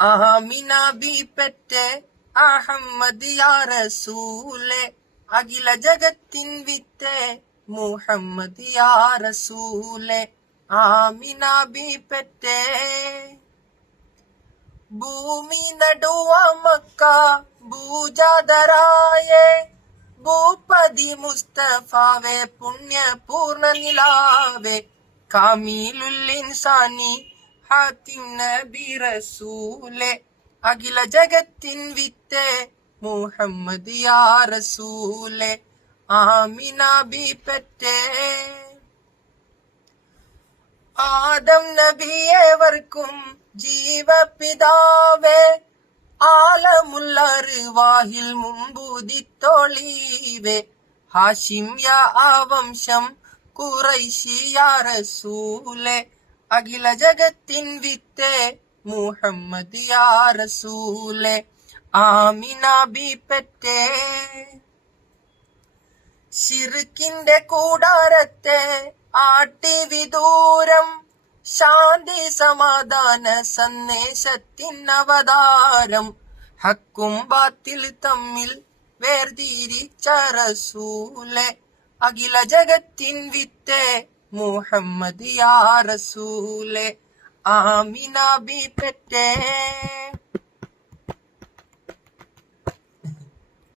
Amina B പെറ്റെ Ahmed യാ റസൂലേ, അഖില ജഗത്തിൻ വിത്തെ മുഹമ്മദ് യാ റസൂലേ. Amina B പെറ്റെ ഭൂമി നടുവ മക്ക ഭൂജാതരായേ, ഭൂപതി മുസ്തഫാവേ പുണ്യപൂർണ്ണ നിലാവേ. കാമീലുൽ ഇൻസാനി ഹാത്തിം നബി റസൂലേ, അഖില ജഗത്തിൻ വിത്തെ മുഹമ്മദ് യാ റസൂലേ. ആമിന ബി പെറ്റെ ആദം നബിയേവർക്കും ജീവപിതാവേ, ആലമുല്ലറിവാഹിൽ മുമ്പുദിത്തൊളീവേ. ഹാഷിം യാ വംശം ഖുറൈശി യാ റസൂലേ, അഖില ജഗത്തിൻ വിത്തെ മുഹമ്മദ് യാ റസൂലേ. ആമിന ബി പെറ്റെ ശിർക്കിന്റെ കൂടാരത്തെ ആട്ടി വിദൂരം, ശാന്തി സമാധാന സന്ദേശത്തിൻ അവതാരം. ഹക്കും ബാത്തിൽ തമ്മിൽ വേർതിരിച്ച റസൂലേ, അഖില ജഗത്തിൻ വിത്തെ മുഹമ്മദ് യാ റസൂലേ. ആമിന ബി പെറ്റെ